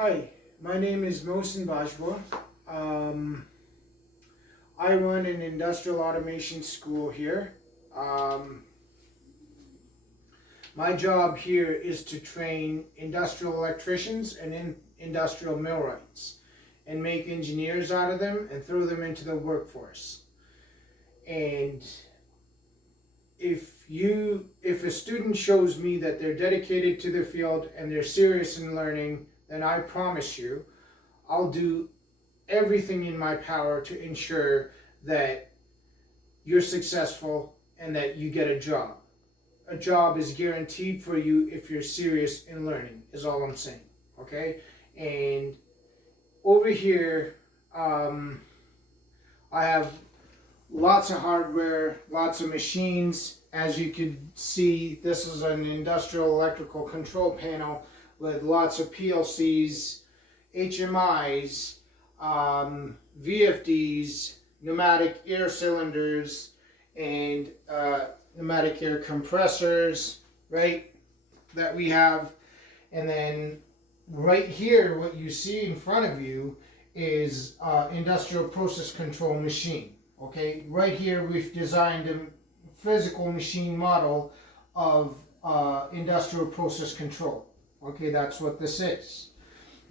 Hi, my name is Mohsen Bajwa. I run an industrial automation school here. Um, my job here is to train industrial electricians and industrial millwrights and make engineers out of them and throw them into the workforce. And if a student shows me that they're dedicated to the field and they're serious in learning, then I promise you I'll do everything in my power to ensure that you're successful and that you get a job. A job is guaranteed for you if you're serious in learning, is all I'm saying. Okay? And over here, I have lots of hardware, lots of machines. As you can see, this is an industrial electrical control panel with lots of PLCs, HMIs, VFDs, pneumatic air cylinders, and pneumatic air compressors, right, that we have. And then right here, what you see in front of you is industrial process control machine. Okay, right here we've designed a physical machine model of industrial process control. Okay, that's what this is.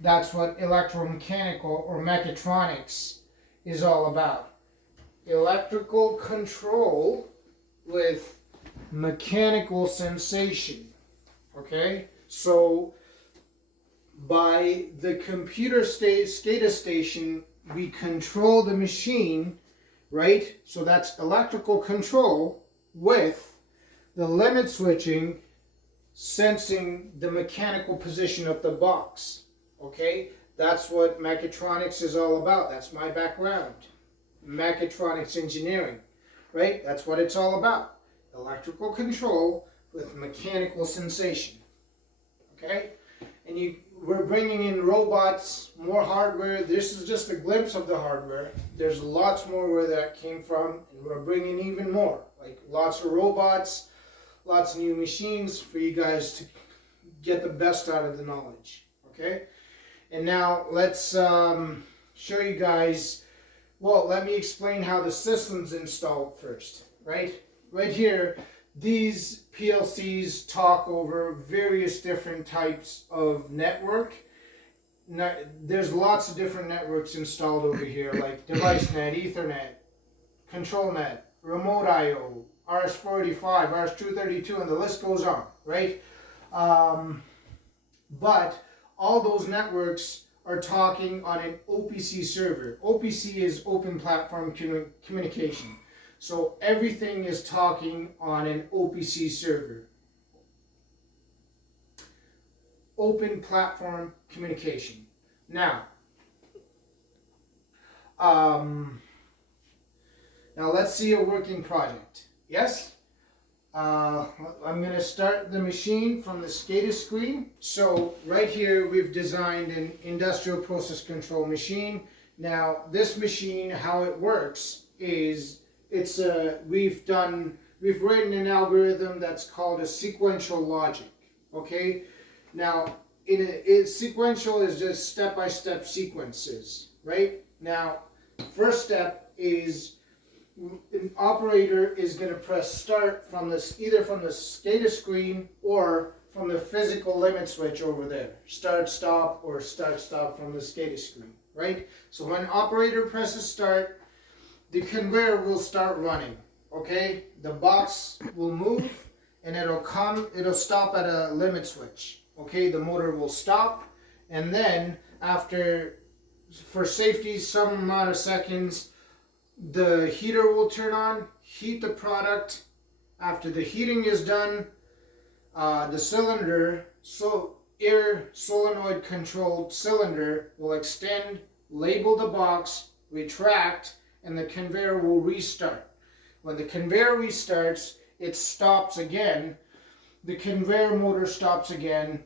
That's what electromechanical or mechatronics is all about. Electrical control with mechanical sensation. Okay, so by the computer SCADA station, we control the machine, right? So that's electrical control with the limit switching sensing the mechanical position of the box. Okay, that's what mechatronics is all about. That's my background, mechatronics engineering, right? That's what it's all about. Electrical control with mechanical sensation. Okay, and we're bringing in robots, more hardware. This is just a glimpse of the hardware. There's lots more where that came from, and we're bringing even more, like lots of robots, lots of new machines for you guys to get the best out of the knowledge. Okay, and now let's show you guys. Well, let me explain how the system's installed first. Right here, these PLCs talk over various different types of network. Now, there's lots of different networks installed over here, like DeviceNet, Ethernet, ControlNet, Remote I/O, RS-485, RS-232, and the list goes on, right? But all those networks are talking on an OPC server. OPC is Open Platform Communication. So everything is talking on an OPC server. Open Platform Communication. Now let's see a working project. Yes? I'm going to start the machine from the SCADA screen. So right here we've designed an industrial process control machine. Now this machine, how it works is we've written an algorithm that's called a sequential logic. Okay? Now sequential is just step-by-step sequences, right? Now first step is an operator is going to press start from either from the SCADA screen or from the physical limit switch over there. Start stop or start stop from the SCADA screen, right? So when operator presses start, the conveyor will start running. Okay, the box will move and it'll stop at a limit switch. Okay, the motor will stop, and then after, for safety, some amount of seconds, the heater will turn on, heat the product. After the heating is done, the cylinder, air solenoid controlled cylinder, will extend, label the box, retract, and the conveyor will restart. When the conveyor restarts, it stops again. The conveyor motor stops again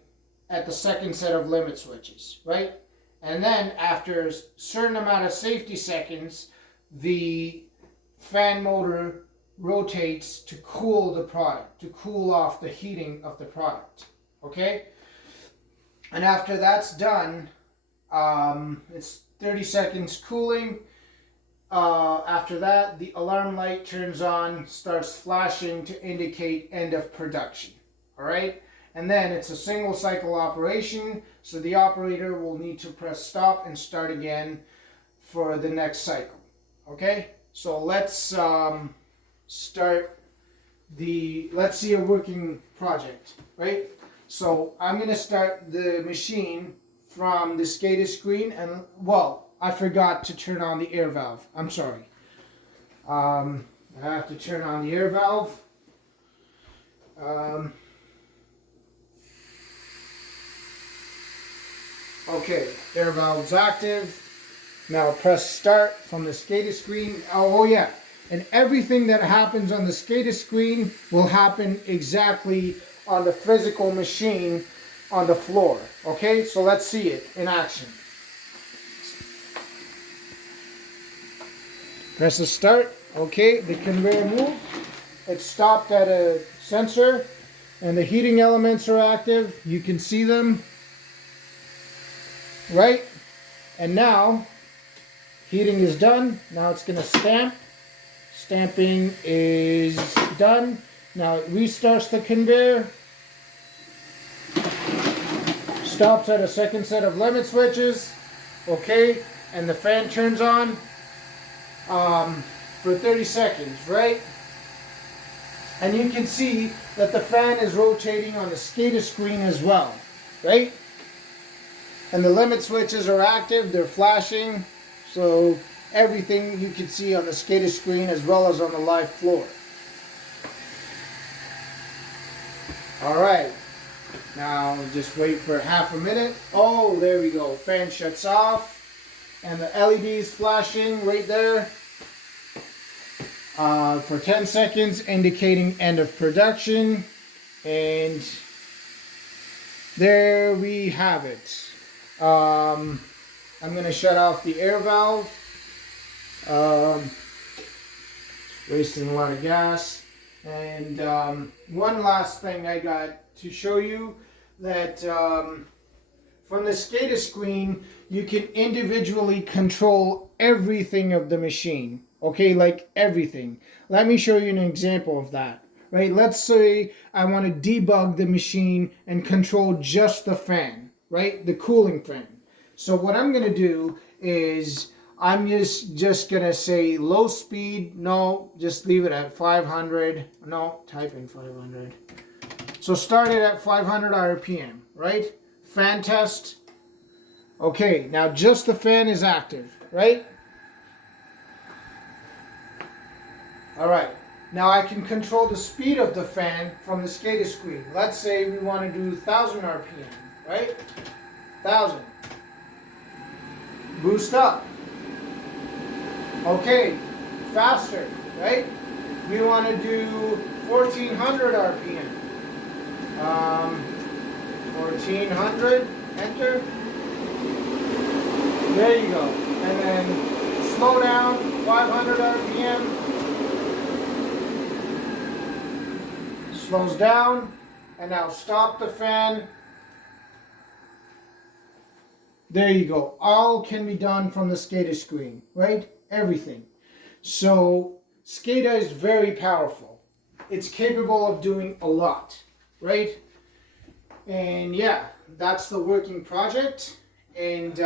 at the second set of limit switches, right? And then after a certain amount of safety seconds, the fan motor rotates to cool the product, to cool off the heating of the product. Okay? And after that's done, It's 30 seconds cooling. After that, the alarm light turns on, starts flashing to indicate end of production. All right? And then it's a single cycle operation, so the operator will need to press stop and start again for the next cycle. Okay? So let's let's see a working project, right? So I'm going to start the machine from the SCADA screen, and well, I forgot to turn on the air valve. I'm sorry. I have to turn on the air valve. Okay, air valve's active. Now press start from the SCADA screen. Oh yeah, and everything that happens on the SCADA screen will happen exactly on the physical machine on the floor. Okay, so let's see it in action. Press the start. Okay, the conveyor moved. It stopped at a sensor, and the heating elements are active. You can see them, right? And now, heating is done. Now it's going to stamp. Stamping is done. Now it restarts the conveyor. Stops at a second set of limit switches. Okay, and the fan turns on for 30 seconds, right? And you can see that the fan is rotating on the SCADA screen as well, right? And the limit switches are active, they're flashing, so everything you can see on the SCADA screen as well as on the live floor. Alright, now just wait for half a minute. Oh, there we go, fan shuts off, and the LED is flashing right there for 10 seconds, indicating end of production. And there we have it. I'm going to shut off the air valve. Wasting a lot of gas. And one last thing I got to show you, that from the SCADA screen you can individually control everything of the machine. Okay, like everything. Let me show you an example of that. Right, let's say I want to debug the machine and control just the fan, right, the cooling fan. So what I'm going to do is I'm just going to say low speed. No, just leave it at 500. No, type in 500. So start it at 500 RPM, right? Fan test. Okay, now just the fan is active, right? Alright, now I can control the speed of the fan from the SCADA screen. Let's say we want to do 1000 RPM, right? 1000. Boost up. Okay, faster, right? We want to do 1400 RPM. 1400, enter. There you go. And then slow down, 500 RPM. Slows down, and now stop the fan. There you go. All can be done from the SCADA screen, right? Everything. So SCADA is very powerful. It's capable of doing a lot, right? And yeah, that's the working project. And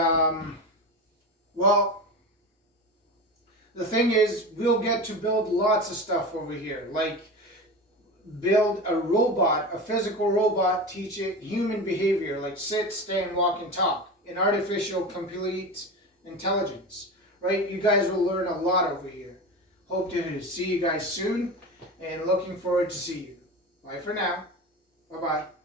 well, the thing is, we'll get to build lots of stuff over here, like build a robot, a physical robot, teach it human behavior, like sit, stand, walk, and talk, in artificial complete intelligence, right? You guys will learn a lot over here. Hope to see you guys soon, and looking forward to see you. Bye for now. Bye-bye.